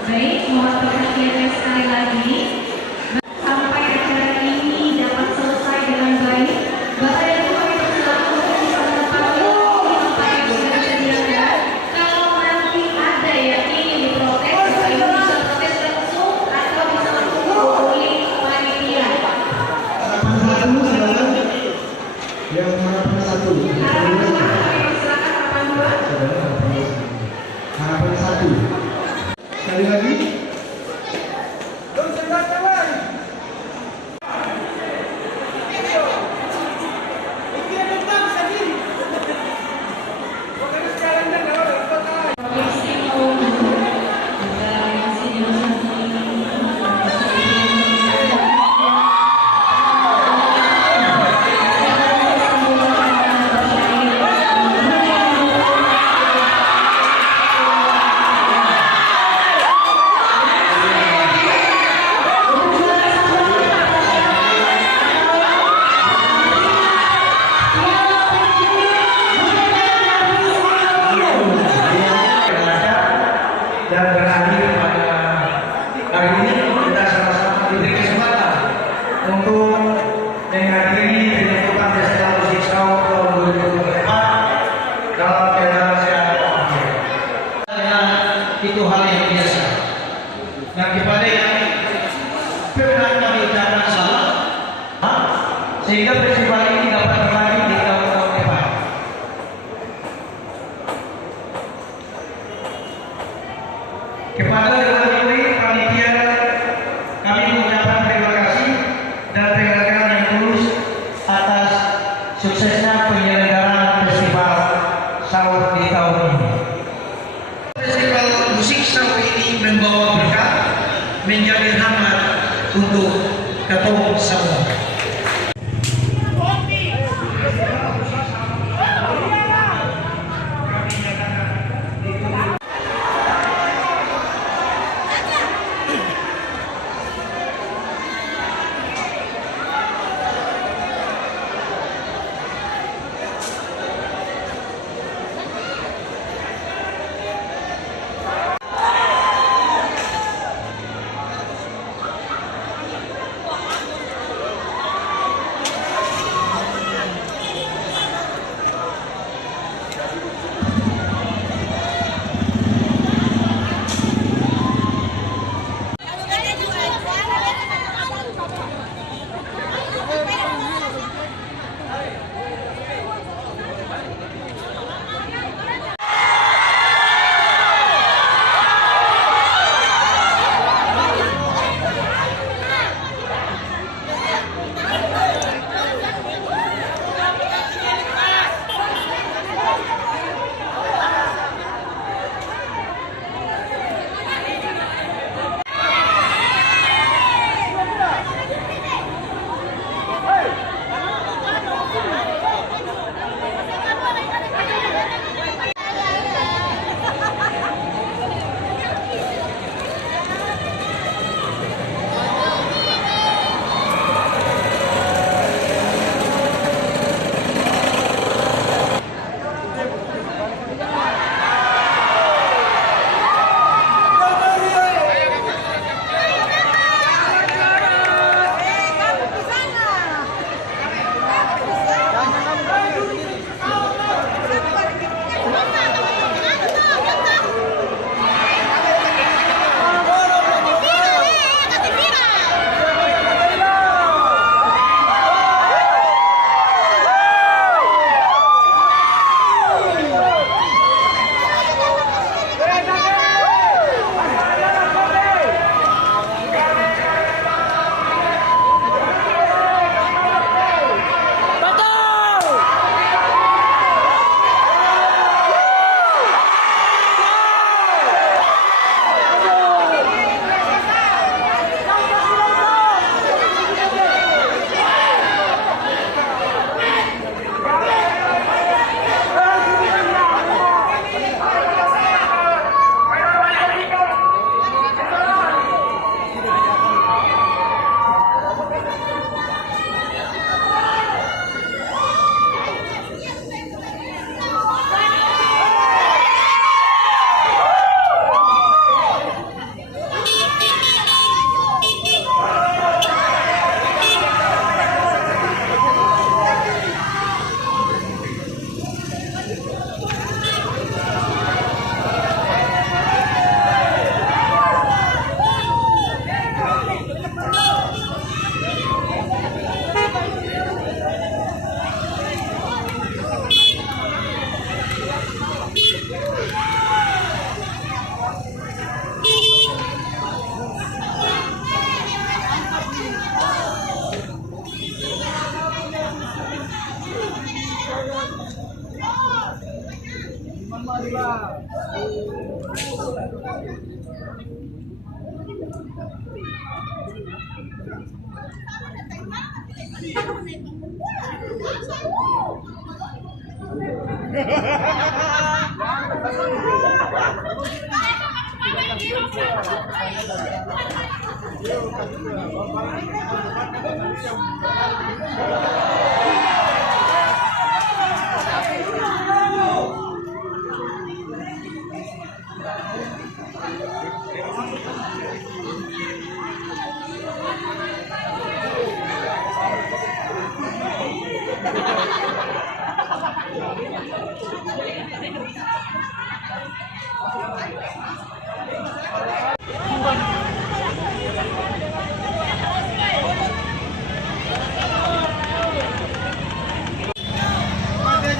Baik, mohon perhatiannya sekali lagi. Sampai acara ini dapat selesai dengan baik, Bapak dan Ibu kami persilakan untuk bisa menempati tempat yang sudah disediakan. Kalau nanti ada yang ingin diprotes, Bapak Ibu bisa protes langsung atau bisa langsung menghubungi panitia. Harapan satu, silakan. Yang harapan satu. Harapan dua, kami persilakan harapan dua. Harapan satu. Sekali lagi. Dan berakhir pada hari ini kita sama-sama diberi kesempatan untuk menghadiri penyambutan Festival Musik Saung tahun 2024 dalam keadaan sehat walafiat. Itu hal yang biasa. Dan kepada yang pernah kami ucapkan salah, sehingga festival ini dapat berlanjut di tahun-tahun depan. Kepada dewan panitia, kami mengucapkan terima kasih dan penghargaan yang tulus atas suksesnya penyelenggaraan festival Saung di tahun ini. Festival musik Saung ini membawa berkah, menjadi rahmat untuk kita semua.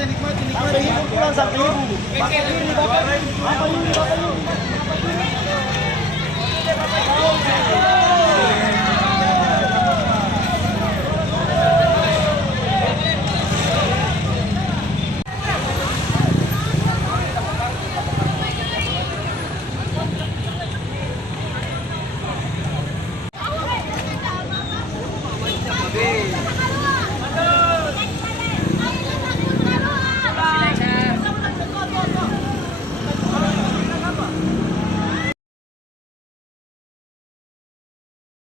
Nikmati, nikmati. Sampai pulang sampai ibu.